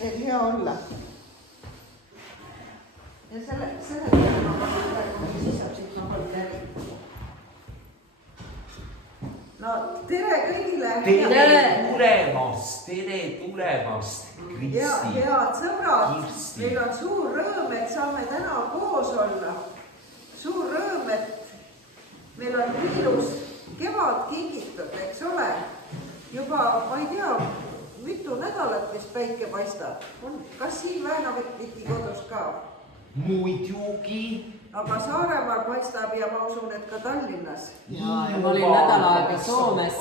teil hea olla. Ja selle peale ma panen praegu, siis saab siit ma kolm läbi. No tere kõigile! Tere tulemast, Kristi! Head sõbrad, meil on suur rõõm, et saame täna koos olla. Suur rõõm, et meil on ilus kevad kingitud, eks ole. Juba, ma ei tea, mitu nädalat, mis päike paistab. Kas siin Väänaveti kodus ka? Muidugi. Aga Saaremaal paistab ja ma usun, et ka Tallinnas. Ja ma olin nädal aega Soomes.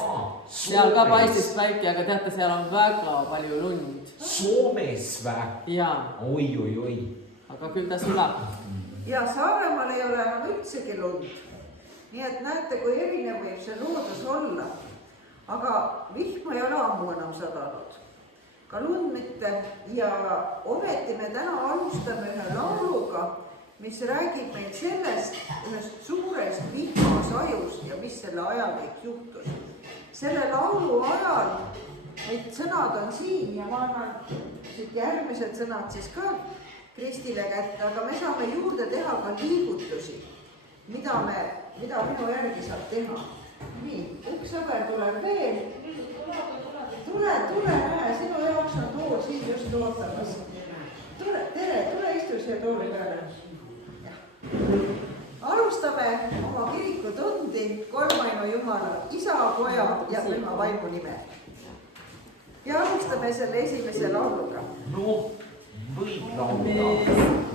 Seal ka paistis päike, aga teate, seal on väga palju lund. Soomes vä? Jaa. Oi. Aga küll ta sulab. Ja Saaremaal ei ole enam üldsegi lund. Nii et näete, kui erinev võib see loodus olla. Aga vihma ei ole ammu enam sadanud. Ka lund mitte. Ja ometi me täna alustame ühe lauluga, mis räägib meil sellest ühest suurest vihmasajust ja mis selle ajal kõik juhtus. Selle laulu ajal need sõnad on siin ja ma annan siit järgmised sõnad siis ka Kristile kätte, aga me saame juurde teha ka liigutusi, mida minu järgi saab teha. Nii, üks sõber tuleb veel. Tule, näe, sinu jaoks on tool siin just ootamas. Tule istu siia tooli peale. Alustame oma kirikutundi kolmainu Jumala, Isa, Poja ja Püha Vaimu nimel. Ja alustame selle esimese lauluga. No, võib laulda.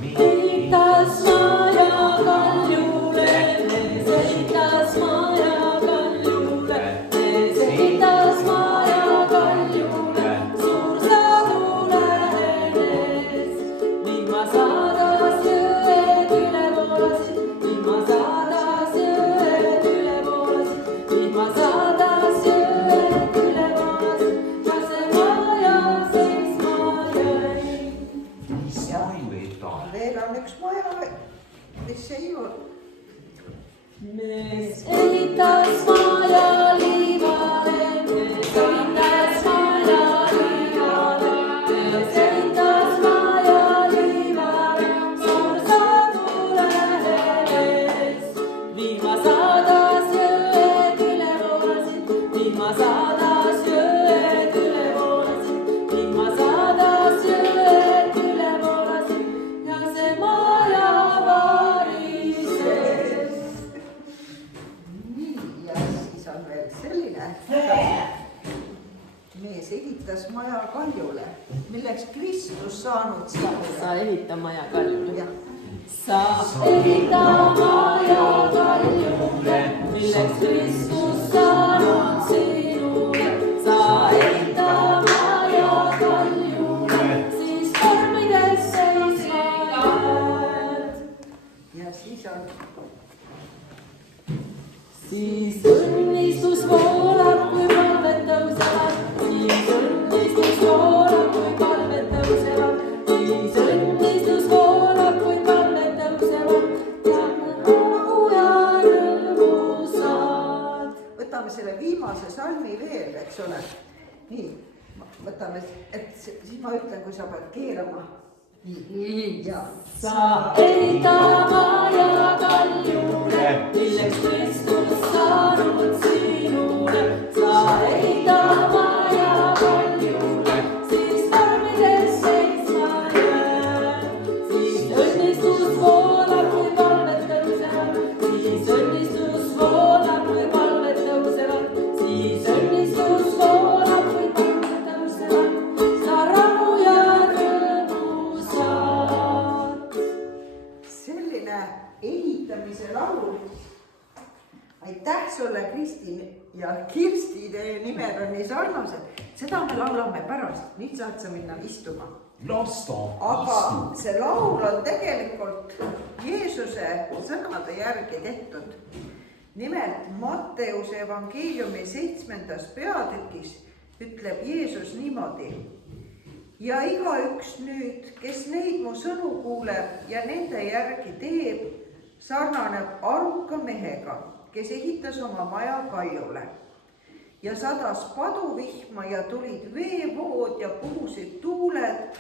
Ehitas maja kaljule, ehitas maja kaljule, ehitas maja kaljule, suur sadule ees. Vihma saadas jõed üle voolasid, vihma saadas jõed üle voolasid, vihma saadas jõed üle voolasid, ja see maja seisma jäi. Veel on üks maja, mis ei ole. Mees ehitas maja liivale, mees ehitas maja liivale, mees ehitas maja liivale, suur sadule ees. Vihma saadas jõed üle voolasid, vihma saadas jõed üle voolasid, vihma saadas jõed üle voolasid, ja see maja varises. Nii, ja siis on veel selline. Mees ehitas maja kaljule, milleks Kristus saanud sinule. Sa ehita maja kaljule. Jah. Sa ehita maja kaljule, milleks Kristus saanud sinule. Sa ehita maja kaljule, siis tormides seisma jääd. Ja siis on Siis õnnistus voolab, kui palved tõusevad. Siis õnnistus voolab, kui palved tõusevad. Siis õnnistus voolab, kui palved tõusevad. Ja rahu ja rõõmu saad. võtame selle viimase salmi veel, eks ole. Nii, võtame, et siis ma ütlen, kui sa pead keerama. Nii, ja. Sa ehita maja kaljule, milleks Kristus saanud sinule. Sa ehita maja kaljule, siis tormides seisma jääd. Siis õnnistus voolab, kui palved tõusevad. Siis õnnistus voolab, kui palved tõusevad. Siis õnnistus voolab, kui palved tõusevad. Sa rahu ja rõõmu saad. Selline ehitamise laul. Aitäh sulle, Kristi ja Kirsti, teie nimed on nii sarnased. Seda me laulame pärast, nüüd saad sa minna istuma. Lasta Aga istu. see laul on tegelikult Jeesuse sõnade järgi tehtud. Nimelt Matteuse evangeeliumi 7. peatükis ütleb Jeesus niimoodi. Ja igaüks nüüd, kes neid mu sõnu kuuleb ja nende järgi teeb, sarnaneb aruka mehega, kes ehitas oma maja kaljule. Ja sadas paduvihma ja tulid veevood ja puhusid tuuled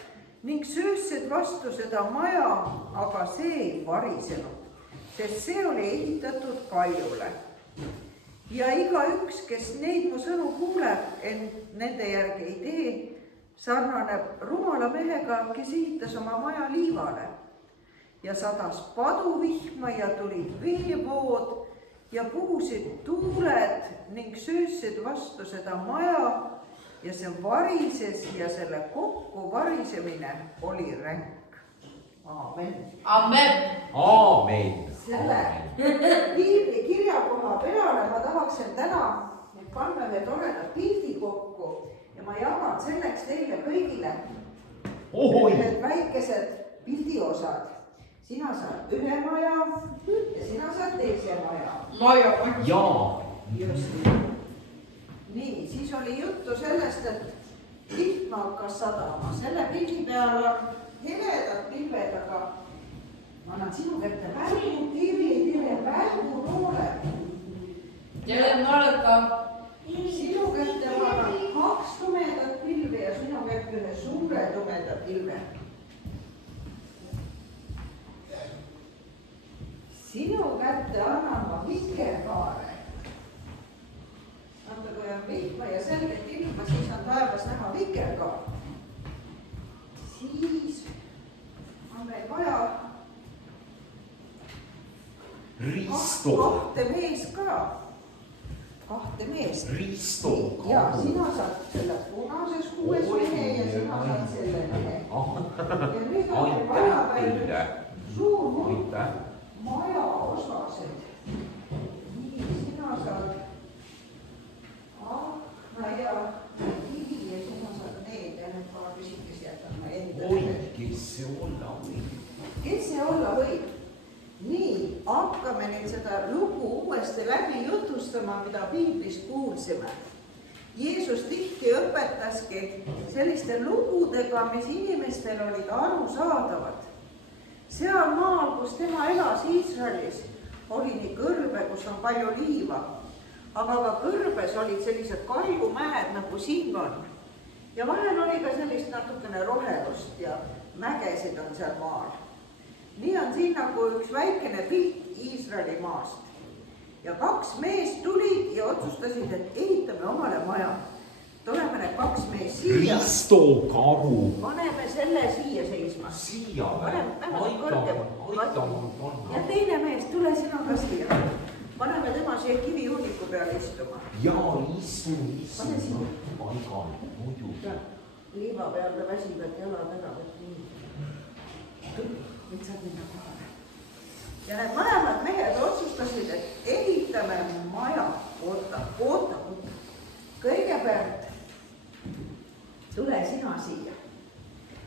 ning söössid vastu seda maja, aga see ei varisenud, sest see oli ehitatud kaljule. Ja igaüks, kes neid mu sõnu kuuleb, ent nende järgi ei tee, sarnaneb rumala mehega, kes ehitas oma maja liivale. Ja sadas paduvihma ja tulid veevood ja puhusid tuuled ning söössid vastu seda maja ja see varises ja selle kokku varisemine oli ränk. Aamen. Amen. Aamen. Selle piibli kirjakoha peale ma tahaksin täna panna veel toreda pildi kokku ja ma jagan selleks teile kõigile need väikesed pildiosad. Sina saad ühe maja ja sina saad teise maja. Maja. Jaa. Just. Nii, siis oli juttu sellest, et vihma hakkas sadama. Selle pildi peal on heledad pilved, aga ma annan sinu kätte välgu, tiri, välgu noole. Ja nooled ka. Sinu kätte ma annan 2 tumedat pilve ja sinu kätte ühe suure tumeda pilve. Sinu kätte annan ma vikerkaare. Vaata, kui on vihma ja selget ilma, siis on taevas näha vikerkaar. Siis on meil vaja Risto. 2 mees ka. 2 meest. Risto. Ja sina saad selle punases 6 mehe ja sina saad selle mehe. Ja nüüd on meil vaja veel suur hulk maja osased. Nii, sina saad akna ja kivi ja sina saad need ja need paar pisikesi jätan ma enda. Oi, kes see olla võib? Kes see olla võib? Nii, hakkame nüüd seda lugu uuesti läbi jutustama, mida piiblist kuulsime. Jeesus tihti õpetaski selliste lugudega, mis inimestel olid arusaadavad. Seal maal, kus tema elas Iisraelis, oli nii kõrbe, kus on palju liiva, aga ka kõrbes olid sellised kaljumäed, nagu siin on. Ja vahel oli ka sellist natukene rohelust ja mägesid on seal maal. Nii on siin nagu üks väikene pilt Iisraeli maast. Ja 2 meest tulid ja otsustasid, et ehitame omale maja. Tuleme need 2 meest siia. Risto karu. Paneme selle siia seisma. Siia või? Aita mul panna. Ja teine mees, tule sina ka siia. Paneme tema siia kivihunniku peale istuma. Jaa, istu. Paigal, muidu. Liiva peal ta väsib, et jalad ära võtta. Nüüd saab minna kohale. Ja need mõlemad mehed otsustasid, et ehitame maja. Oota. Kõigepealt tule sina siia.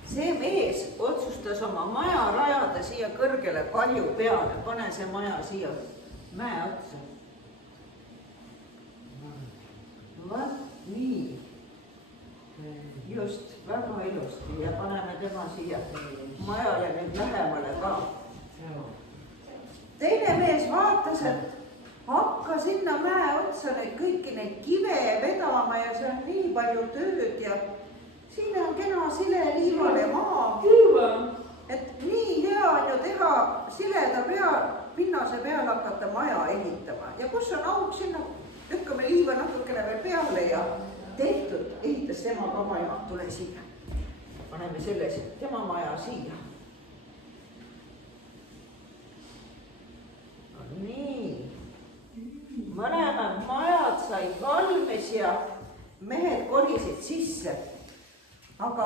See mees otsustas oma maja rajada siia kõrgele kalju peale. Pane see maja siia mäe otsa. Vaat nii. Just, väga ilusti ja paneme tema siia majale nüüd lähemale ka. Teine mees vaatas, et hakka sinna mäe otsa neid kõiki neid kive vedama ja see on nii palju tööd ja siin on kena sile liivale maa. Et nii hea on ju teha sileda pinnase peal hakata maja ehitama ja kus on auk sinna, lükkame liiva natukene veel peale ja tehtud, ehitas tema ka maja, tule siia. Paneme selle tema maja siia. Nii, mõlemad majad said valmis ja mehed kolisid sisse. Aga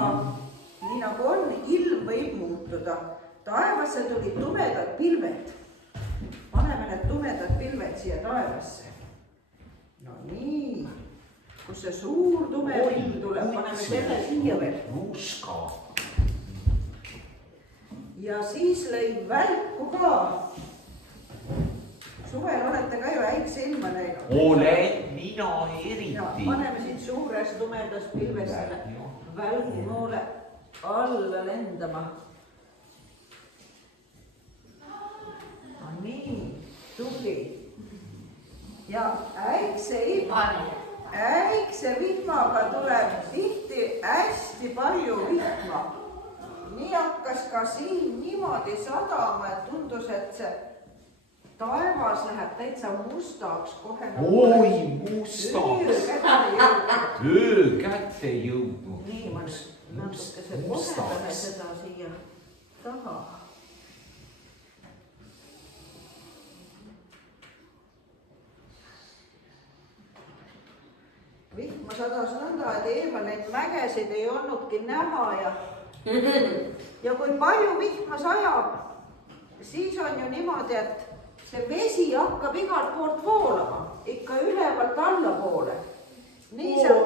nii nagu on, ilm võib muutuda. Taevasse tulid tumedad pilved. Paneme need tumedad pilved siia taevasse. No nii, kus see suur tume pilv tuleb, paneme selle siia veel. Muska. Ja siis lõi välku ka. Suvel olete ka ju äikse ilma näinud. Olen mina eriti. Ja paneme siit suures tumedas pilves selle välgu noole alla lendama. No nii, tubli. Ja äikse vihmaga tuleb tihti hästi palju vihma. nii hakkas ka siin niimoodi sadama, et tundus, et see taevas läheb täitsa mustaks kohe. Oi, mustaks. Öö kätte jõudnud. Nii, ma natukese kohendame seda siia taha. Vihma sadas nõnda, et eemal neid mägesid ei olnudki näha ja kui palju vihma sajab, siis on ju niimoodi, et see vesi hakkab igalt poolt voolama, ikka ülevalt allapoole. Nii seal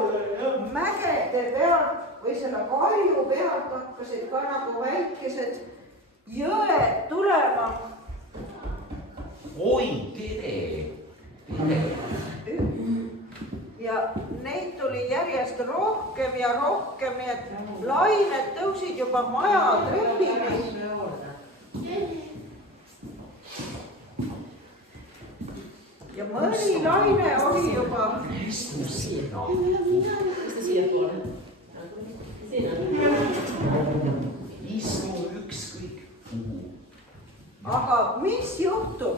mägede pealt või selle kalju pealt hakkasid ka nagu väikesed jõed tulema. Oi, tere. Ja neid tuli järjest rohkem ja rohkem, nii et lained tõusid juba maja trepini. Ja mõni laine oli juba. Istu sinna. Istu siia poole. Istu ükskõik kuhu. Aga mis juhtub,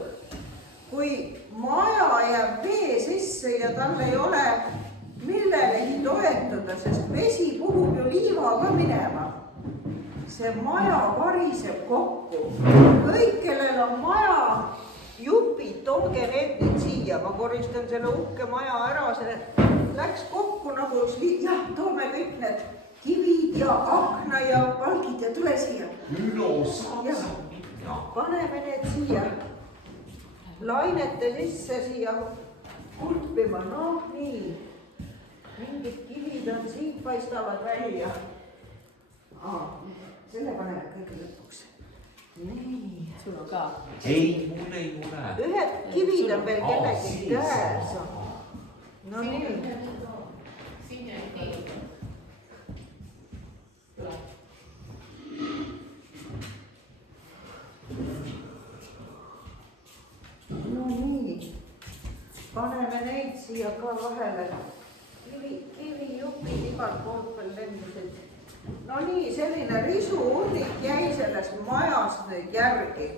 kui maja jääb vee sisse ja tal ei ole millelegi toetuda, sest vesi puhub ju liivaga minema. See maja variseb kokku. Kõik, kellel on maja jupid, tooge need nüüd siia. Ma koristan selle uhke maja ära, see läks kokku nagu jah, toome kõik need kivid ja akna ja palgid ja tule siia. Ülo saab minna. Paneme need siia. Lainete sisse siia kulpima, noh nii. Mingid kivid on siit paistavad välja. Selle paneme kõige lõpuks. Nii. Sul on ka. Ei, mul ei ole. Ühed kivid on veel kellegi käes. No nii. Siin on nii. No nii. Paneme neid siia ka vahele. Kivijupid igalt poolt veel lendusid. No nii, selline risuurnik jäi sellest majast nüüd järgi.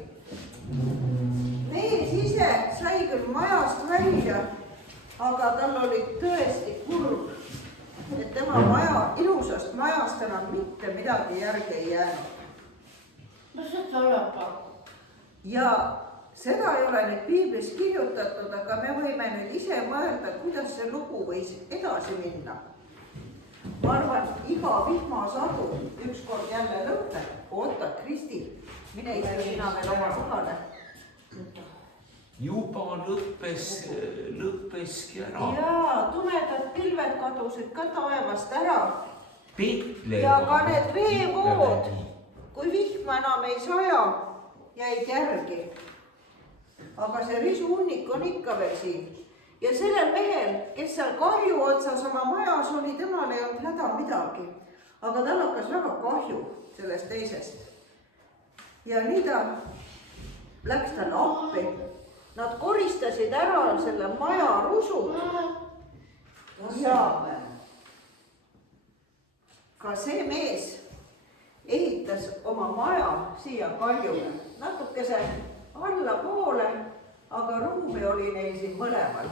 Mees ise sai küll majast välja, aga tal oli tõesti kurb, et tema ilusast majast enam mitte midagi järgi ei jäänud. Mis see tuleb pakub? Ja seda ei ole nüüd piiblis kirjutatud, aga me võime nüüd ise mõelda, kuidas see lugu võis edasi minna. Ma arvan, iga vihmasadu ükskord jälle lõpeb. Oota, Kristi, mine istu sina veel oma kohale. Juba lõppeski ära. Jaa, tumedad pilved kadusid ka taevast ära. Petlevad. Ja ka need veevood, kui vihma enam ei saja, jäid järgi. Aga see risuunnik on ikka veel siin. Ja sellel mehel, kes seal kahju otsas oma majas oli, temal ei olnud häda midagi. Aga tal hakkas väga kahju sellest teisest. Ja nii ta läks talle appi. Nad koristasid ära selle maja rusud. Ja ka see mees ehitas oma maja siia kaljule. Natukese allapoole, aga ruumi oli neil siin mõlemal.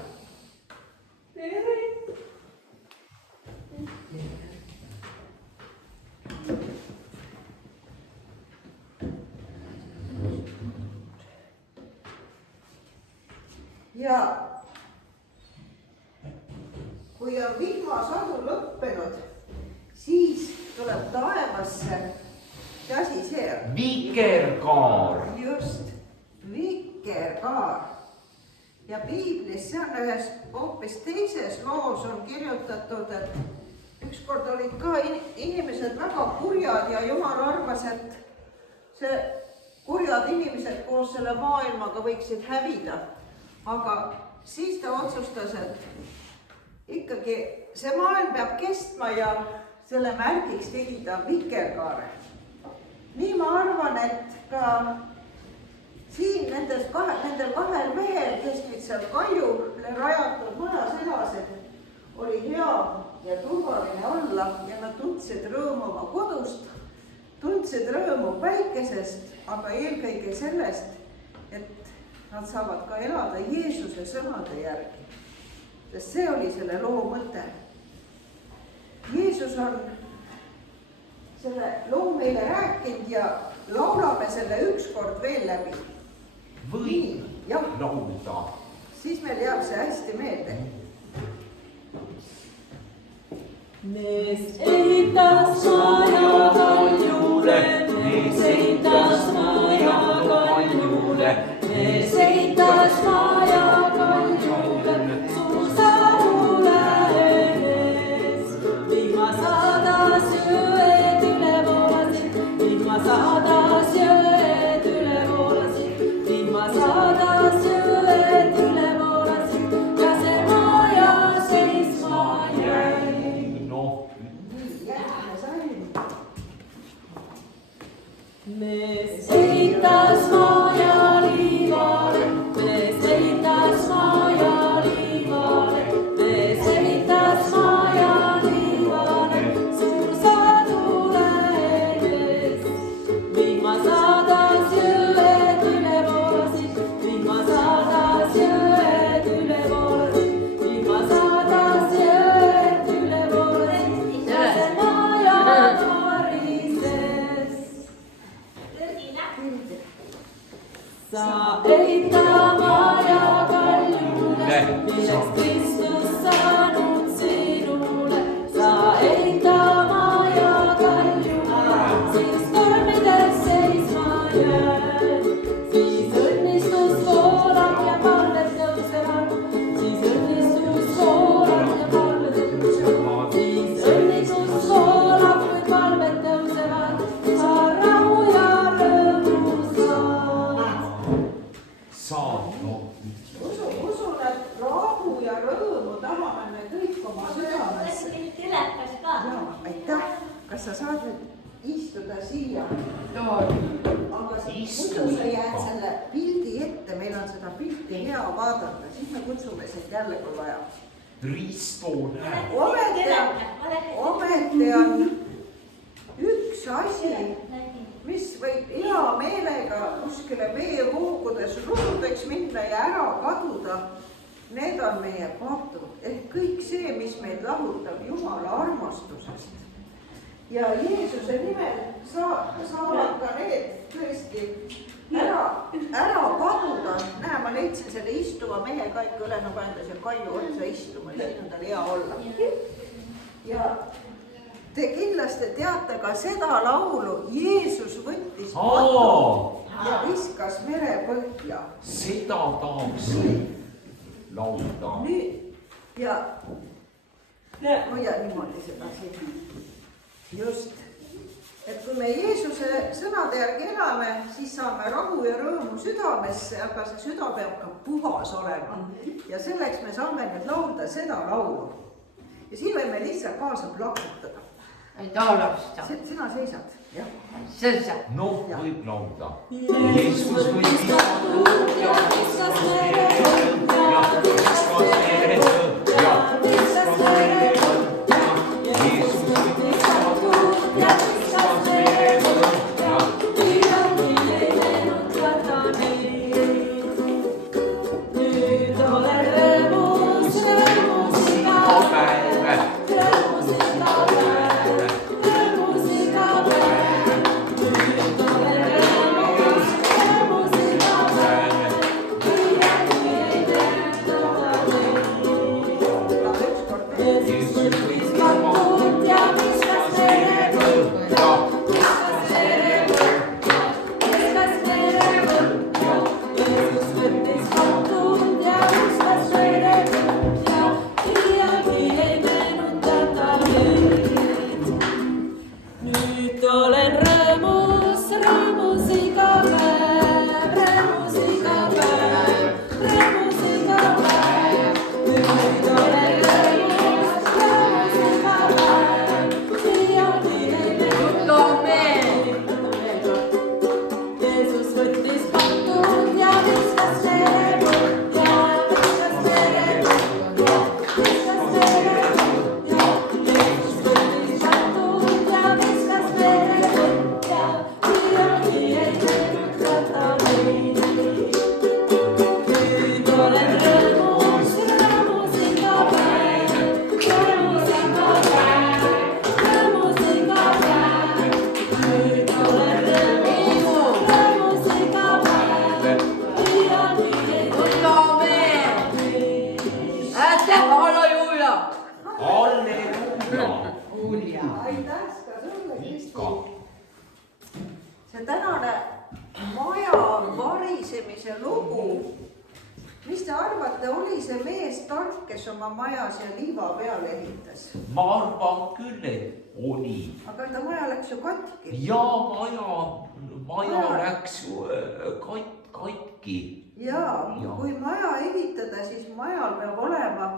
Ja kui on vihmasadu lõppenud, siis tuleb taevasse, see asi see on. Vikerkaar. Just, vikerkaar. Ja piiblis, see on ühes hoopis teises loos on kirjutatud, et ükskord olid ka inimesed väga kurjad ja Jumal arvas, et see kurjad inimesed koos selle maailmaga võiksid hävida. Aga siis ta otsustas, et ikkagi see maailm peab kestma ja selle märgiks tegi ta vikerkaare. Nii ma arvan, et ka siin nendel kahel mehel, kes nüüd seal kaljule rajatud majas elasid, oli hea ja turvaline olla ja nad tundsid rõõmu oma kodust, tundsid tundsid rõõmu päikesest, aga eelkõige sellest, et nad saavad ka elada Jeesuse sõnade järgi. Sest see oli selle loo mõte. Jeesus on selle loo meile rääkinud ja laulame selle ükskord veel läbi. Võib jah, laulda. siis meil jääb see hästi meelde. Mees eitas maja kaljule, mees eitas maja kaljule, mees eitas maja kaljule, suur sadu lähenes. Vihma sadas jõed üle voolasid, vihma sadas jõed üle voolasid, vihma sadas jõed üle voolasid ja see maja seisma jäi. Mees eitas maja liivale, mees eitas maja liivale, mees eitas maja liivale, suur sadu lähenes. Vihma sadas jõed üle voolasid, vihma sadas jõed üle voolasid, vihma sadas jõed üle voolasid ja see maja varises. Sa eita maja kaljule, millest Kristus saanud sinule. Sa eita maja kaljule, siis tormides seisma jääd. Siis õnnistus voolab ja palved tõusevad, siis õnnistus voolab ja palved tõusevad, siis õnnistus voolab, kui palved tõusevad, sa rahu ja rõõmu saad. Usun, et rahu ja rõõmu tahame me kõik oma südamesse. Aitäh, kas sa saad nüüd istuda siia? Aga muidu sa jääd selle pildi ette, meil on seda pilti hea vaadata, siis me kutsume sind jälle, kui vaja. Risto näeb. Ometi on üks asi, mis võib hea meelega kuskile meie voogudes rududeks minna ja ära kaduda. Need on meie patud, ehk kõik see, mis meid lahutab Jumala armastusest. Ja Jeesuse nimel saavad ka need tõesti ära kaduda. Näe, ma leidsin selle istuva mehe ka ikka üle nagu enda siia Kalju otsa istuma ja siin on tal hea olla. Ja te kindlasti teate ka seda laulu, Jeesus võttis patu ja viskas mere põhja. Seda tahaks laulda. Nüüd ja hoia niimoodi seda siin. Just, et kui me Jeesuse sõnade järgi elame, siis saame rahu ja rõõmu südamesse, aga see süda peab ka puhas olema. Ja selleks me saame nüüd laulda seda laulu. Ja siin võime lihtsalt kaasa plaksutada. Sina seisad, jah. No, võib laulda. Jeesus võttis patu ja viskas mere põhja, ja viskas mere põhja, ja viskas mere põhja. Jeesus võttis patu ja viskas mere põhja, midagi ei meenutada meid. Nüüd olen rõõmus, rõõmus iga päev, rõõmus iga päev. see tänane maja varisemise lugu, mis te arvate, oli see mees tark, kes oma maja siia liiva peale ehitas? ma arvan küll, et oli. aga ta maja läks ju katki. ja maja läks ju katki. ja kui maja ehitada, siis majal peab olema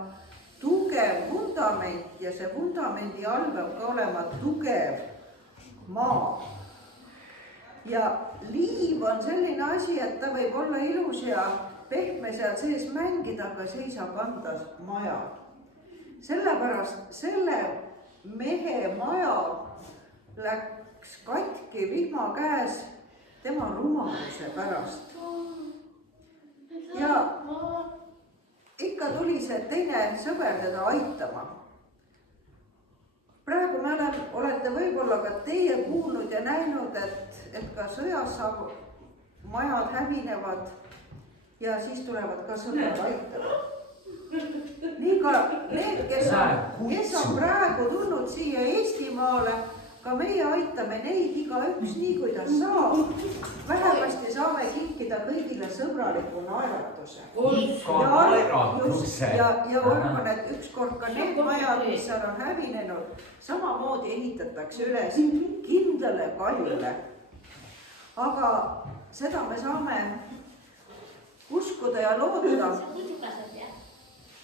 tugev vundament ja see vundamendi all peab ka olema tugev maa. ja liiv on selline asi, et ta võib olla ilus ja pehme seal sees mängida, aga see ei saa kanda maja. sellepärast selle mehe maja läks katki vihma käes tema rumaluse pärast. ja ikka tuli see teine sõber teda aitama. praegu olete võib-olla ka teie kuulnud ja näinud, et ka sõjas saab majad hävinevad ja siis tulevad ka sõbrad aitama. nii ka need, kes on praegu tulnud siia Eestimaale, ka meie aitame neid igaüks nii, kuidas saab. vähemasti saame kinkida kõigile sõbraliku naeratuse. ja arvan, et ükskord ka need majad, mis seal on hävinenud, samamoodi ehitatakse üles kindlale kaljule. aga seda me saame uskuda ja loota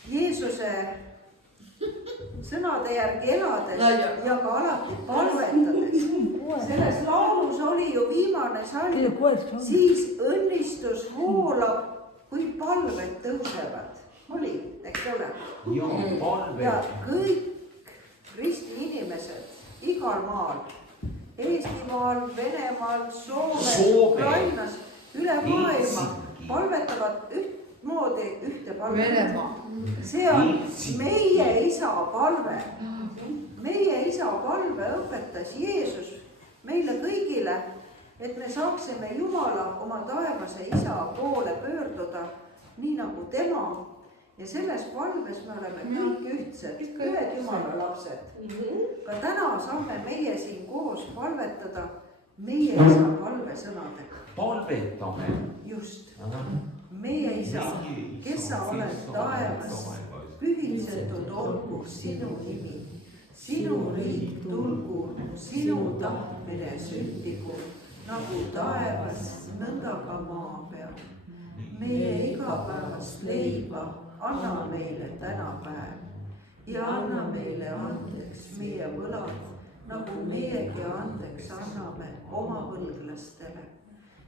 Jeesuse sõnade järgi elades ja ka alati palvetades. selles laulus oli ju viimane salm, siis õnnistus voolab, kui palved tõusevad. oli, eks ole? ja kõik risti inimesed igal maal, Eestimaal, Venemaal, Soomes, Ukrainas, üle maailma palvetavad ühtmoodi ühte palvet. see on meie isa palve. meie isa palve õpetas Jeesus meile kõigile, et me saaksime Jumala, oma taevase isa poole pöörduda, nii nagu tema. ja selles palves me oleme kõik ühtsed, ühed Jumala lapsed. ka täna saame meie siin koos palvetada meie isa palvesõnadega. palvetame. just. meie isa, kes sa oled taevas, pühitsetud olgu sinu nimi. sinu riik tulgu, sinu tahtmine sündigu, nagu taevas, nõnda ka maa peal. meie igapäevast leiba anna meile tänapäev ja anna meile andeks meie võlad, nagu meiegi andeks anname oma võlglastele.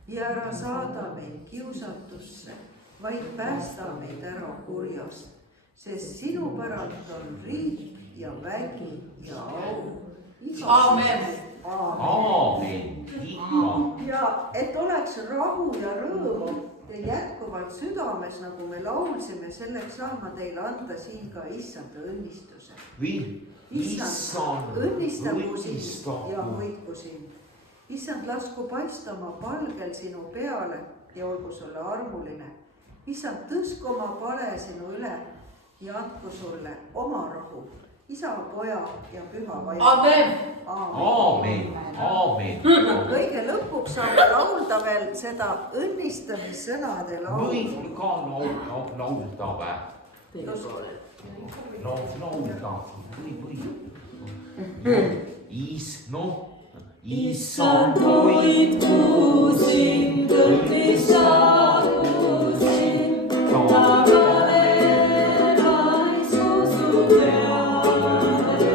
ja ära saada meid kiusatusse, vaid päästa meid ära kurjast, sest sinu päralt on riik ja vägi ja au. Aamen. Aamen. ja et oleks rahu ja rõõmu teil jätkuvalt südames, nagu me laulsime, selleks saan ma teile anda siin ka issanda õnnistuse. issand, õnnistagu sind ja hoidku sind. issand, lasku paista oma palgel sinu peale ja olgu sulle armuline. issand, tõstku oma pale sinu üle ja andku sulle oma rahu. isa, poja ja püha vaim. Amen. Aamen. Aamen. kõige lõpuks saame laulda veel seda õnnistamissõnade laulu. võib ka laulda või? Laulda. või. Issand hoidku sind, õnnistagu sind, taganema su peale.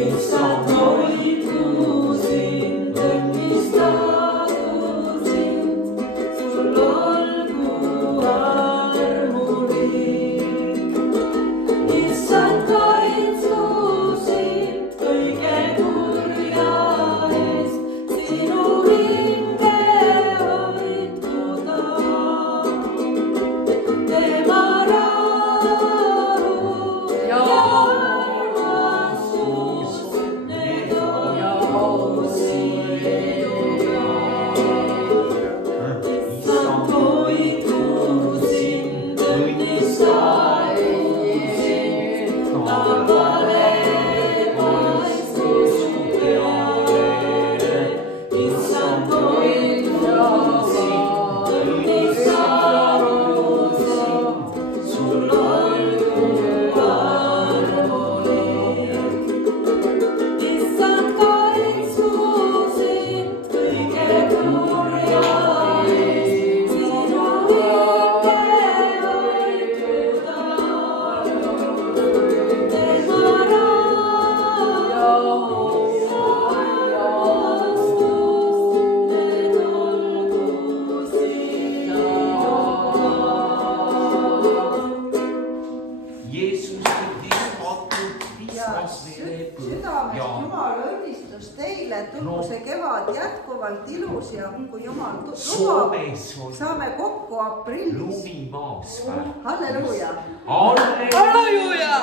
Issand hoidku sind, õnnistagu sind, sul olgu armulik. Issand kaitsku sind kõige kurja eest, sinu hinge südamest Jumala õnnistus teile, et tulgu see kevad jätkuvalt ilus ja kui Jumal lubab, Soomes on saame kokku aprillis. lumimaaspäev. Halleluuja! Halleluuja! Halleluuja!